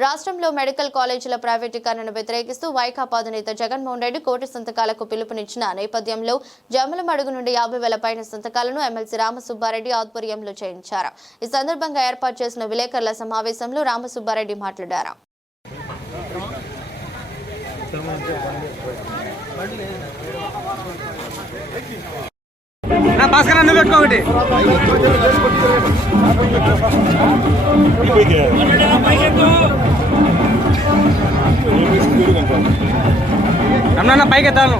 రాష్ట్రంలో మెడికల్ కాలేజీల ప్రైవేటీకరణను వ్యతిరేకిస్తూ వైకాపా అధినేత జగన్మోహన్ రెడ్డి కోటి సంతకాలకు పిలుపునిచ్చిన నేపథ్యంలో జమ్మలమడుగు నుండి 50,000 పైన సంతకాలను ఎమ్మెల్సీ రామసుబ్బారెడ్డి ఆధ్వర్యంలో చేయించారు. ఈ సందర్భంగా ఏర్పాటు చేసిన విలేకరుల సమావేశంలో రామసుబ్బారెడ్డి మాట్లాడారు. రమణ పైకి ఎత్తాను.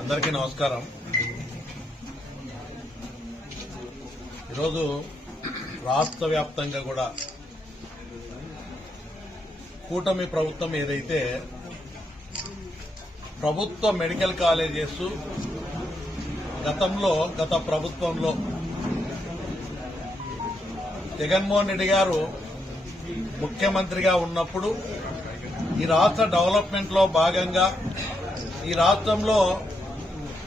అందరికీ నమస్కారం. ఈరోజు రాష్ట్ర వ్యాప్తంగా కూడా కూటమి ప్రభుత్వం ఏదైతే ప్రభుత్వ మెడికల్ కాలేజెస్ గత ప్రభుత్వంలో జగన్మోహన్ రెడ్డి గారు ముఖ్యమంత్రిగా ఉన్నప్పుడు ఈ రాష్ట్ర డెవలప్మెంట్ లో భాగంగా ఈ రాష్ట్రంలో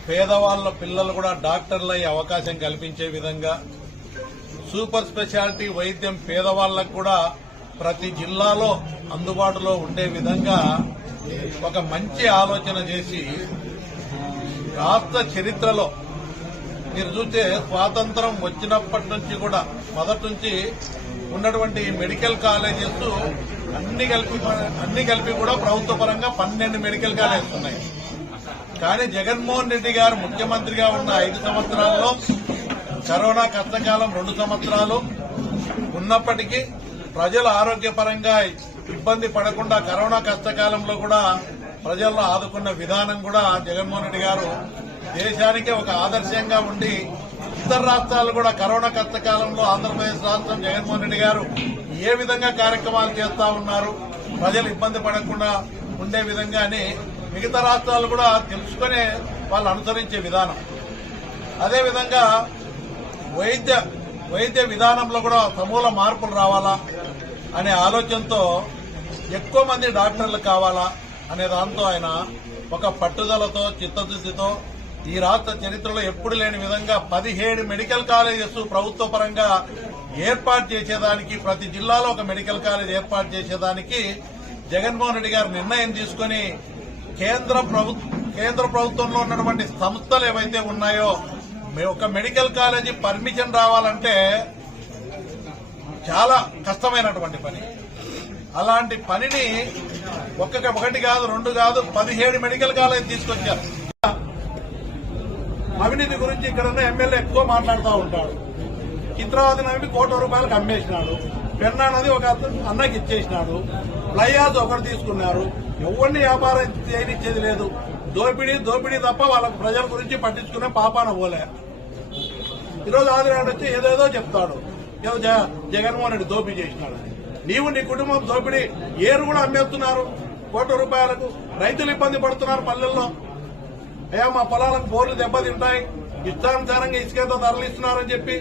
పేదవాళ్ల పిల్లలు కూడా డాక్టర్లు అయ్యే అవకాశం కల్పించే విధంగా సూపర్ స్పెషాలిటీ వైద్యం పేదవాళ్లకు కూడా ప్రతి జిల్లాలో అందుబాటులో ఉండే విధంగా ఒక మంచి ఆలోచన చేసి రాష్ట్ర చరిత్రలో మీరు చూస్తే స్వాతంత్రం వచ్చినప్పటి నుంచి కూడా మొదటి నుంచి ఉన్నటువంటి మెడికల్ కాలేజెస్ అన్ని కలిపి కూడా ప్రభుత్వ పరంగా 12 మెడికల్ కాలేజెస్ ఉన్నాయి. కానీ జగన్మోహన్ రెడ్డి గారు ముఖ్యమంత్రిగా ఉన్న 5 సంవత్సరాల్లో కరోనా కష్టకాలం 2 సంవత్సరాలు ఉన్నప్పటికీ ప్రజలు ఆరోగ్యపరంగా ఇబ్బంది పడకుండా కరోనా కష్టకాలంలో కూడా ప్రజలను ఆదుకున్న విధానం కూడా జగన్మోహన్ రెడ్డి గారు దేశానికే ఒక ఆదర్శంగా ఉండి ఇతర రాష్ట్రాలు కూడా కరోనా కష్టకాలంలో ఆంధ్రప్రదేశ్ రాష్ట్రం జగన్మోహన్ రెడ్డి గారు ఏ విధంగా కార్యక్రమాలు చేస్తా ఉన్నారు, ప్రజలు ఇబ్బంది పడకుండా ఉండే విధంగానే మిగతా రాష్ట్రాలు కూడా తెలుసుకునే వాళ్ళు అనుసరించే విధానం. అదేవిధంగా వైద్య విధానంలో కూడా సమూల మార్పులు రావాలా అనే ఆలోచనతో ఎక్కువ మంది డాక్టర్లు కావాలా అనే దాంతో ఆయన ఒక పట్టుదలతో చిత్తశుద్దితో ఈ రాష్ట్ర చరిత్రలో ఎప్పుడు లేని విధంగా 17 మెడికల్ కాలేజెస్ ప్రభుత్వ పరంగా ఏర్పాటు చేసేదానికి, ప్రతి జిల్లాలో ఒక మెడికల్ కాలేజ్ ఏర్పాటు చేసేదానికి జగన్మోహన్ రెడ్డి గారు నిర్ణయం తీసుకుని కేంద్ర ప్రభుత్వంలో ఉన్నటువంటి సంస్థలు ఏవైతే ఉన్నాయో ఒక మెడికల్ కాలేజీ పర్మిషన్ రావాలంటే చాలా కష్టమైనటువంటి పని. అలాంటి పనిని ఒకటి కాదు 2 కాదు 17 మెడికల్ కాలేజ్ తీసుకొచ్చారు. అవినీతి గురించి ఇక్కడున్న ఎమ్మెల్యే ఎక్కువ మాట్లాడుతూ ఉంటాడు. చిత్రావతి నగర్ ₹1 కోటి అమ్మేసినాడు. పెన్నా నది ఒక అన్నకి ఇచ్చేసినాడు. ఫ్లైయాజ్ ఒకటి తీసుకున్నారు. ఎవరిని వ్యాపారం చేయనిచ్చేది లేదు. దోపిడీ తప్ప వాళ్ళకు ప్రజల గురించి పట్టించుకునే పాపాన పోలే. ఈరోజు ఆదినాడు వచ్చి ఏదేదో చెప్తాడు, ఏదో జగన్మోహన్ రెడ్డి దోపిడీ చేసినాడు. నీవు నీ కుటుంబం దోపిడీ ఏరు కూడా అమ్మేస్తున్నారు ₹1 కోటి. రైతులు ఇబ్బంది పడుతున్నారు పల్లెల్లో. అయ్యా మా పొలాలకు బోర్లు దెబ్బతింటాయి, ఇష్టానుసారంగా ఇసుకేతో తరలిస్తున్నారని చెప్పి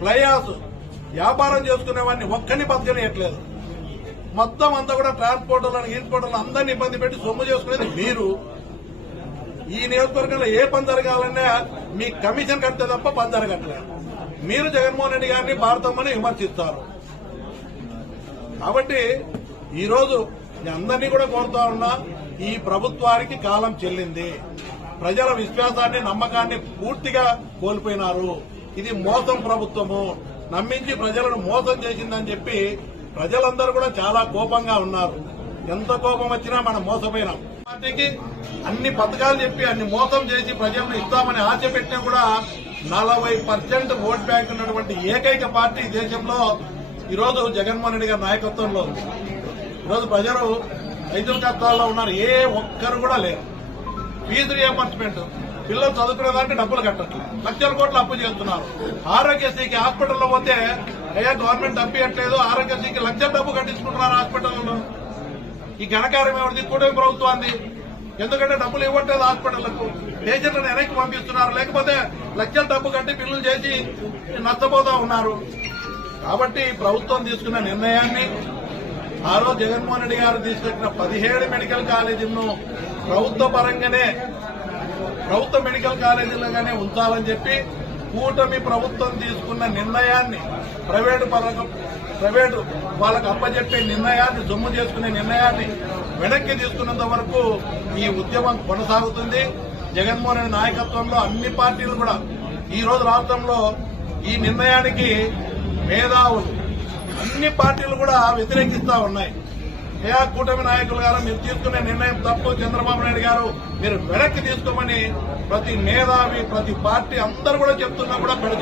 ఫ్లైయాస్ వ్యాపారం చేసుకునేవాడిని ఒక్కరిని బతకనియట్లేదు. మొత్తం అంతా కూడా ట్రాన్స్పోర్టర్లను అందరినీ ఇబ్బంది పెట్టి సొమ్ము చేసుకునేది మీరు. ఈ నియోజకవర్గంలో ఏ పని జరగాలన్నా మీ కమిషన్ కడితే తప్ప పని జరగట్లేదు. మీరు జగన్మోహన్ రెడ్డి గారిని భారతమ్మని విమర్శిస్తారు. కాబట్టి ఈరోజు అందరినీ కూడా కోరుతా ఉన్నా, ఈ ప్రభుత్వానికి కాలం చెల్లింది. ప్రజల విశ్వాసాన్ని నమ్మకాన్ని పూర్తిగా కోల్పోయినారు. ఇది మోసం ప్రభుత్వము, నమ్మించి ప్రజలను మోసం చేసిందని చెప్పి ప్రజలందరూ కూడా చాలా కోపంగా ఉన్నారు. ఎంత కోపం వచ్చినా మనం మోసపోయినాం. పార్టీకి అన్ని పథకాలు చెప్పి అన్ని మోసం చేసి ప్రజలను ఇస్తామని ఆశ పెట్టినా కూడా 40% ఓట్ బ్యాంక్ ఉన్నటువంటి ఏకైక పార్టీ దేశంలో ఈరోజు జగన్మోహన్ రెడ్డి గారి నాయకత్వంలో ఉంది. ఈరోజు ప్రజలు రైతుల కష్టాల్లో ఉన్నారు. ఏ ఒక్కరు కూడా లేరు. ఫీజు రియంబర్స్మెంట్ పిల్లలు చదువుకునేదానికి డబ్బులు కట్టచ్చు, లక్షల కోట్లు అప్పు చేస్తున్నారు. ఆరోగ్యశ్రీకి హాస్పిటల్లో పోతే అయ్యా గవర్నమెంట్ డబ్బు ఇవ్వట్లేదు, ఆరోగ్యశ్రీకి లక్షల డబ్బు కట్టించుకుంటున్నారు హాస్పిటల్లో. ఈ ఘనకార్యం ఎవరిది? కూటమి ప్రభుత్వాన్ని. ఎందుకంటే డబ్బులు ఇవ్వట్లేదు హాస్పిటళ్లకు, పేషెంట్లను వెనక్కి పంపిస్తున్నారు, లేకపోతే లక్షల డబ్బు కట్టి బిల్లులు చేసి నష్టపోతా ఉన్నారు. కాబట్టి ప్రభుత్వం తీసుకున్న నిర్ణయాన్ని, ఆ రోజు జగన్మోహన్ రెడ్డి గారు తీసుకొచ్చిన 17 మెడికల్ కాలేజీలను ప్రభుత్వ పరంగానే ప్రభుత్వ మెడికల్ కాలేజీలుగానే ఉంచాలని చెప్పి కూటమి ప్రభుత్వం తీసుకున్న నిర్ణయాన్ని ప్రైవేటు వాళ్ళకు అప్పచెప్పే నిర్ణయాన్ని, సొమ్ము చేసుకునే నిర్ణయాన్ని వెనక్కి తీసుకున్నంత వరకు ఈ ఉద్యమం కొనసాగుతుంది. జగన్మోహన్ రెడ్డి నాయకత్వంలో అన్ని పార్టీలు కూడా ఈ రోజు రాష్ట్రంలో ఈ నిర్ణయానికి మేధావులు అన్ని పార్టీలు కూడా వ్యతిరేకిస్తా ఉన్నాయి. కూటమి నాయకులు గారు మీరు తీసుకునే నిర్ణయం తప్పు, చంద్రబాబు నాయుడు గారు మీరు వెనక్కి తీసుకోమని ప్రతి మేధావి, ప్రతి పార్టీ అందరూ కూడా చెప్తున్నా కూడా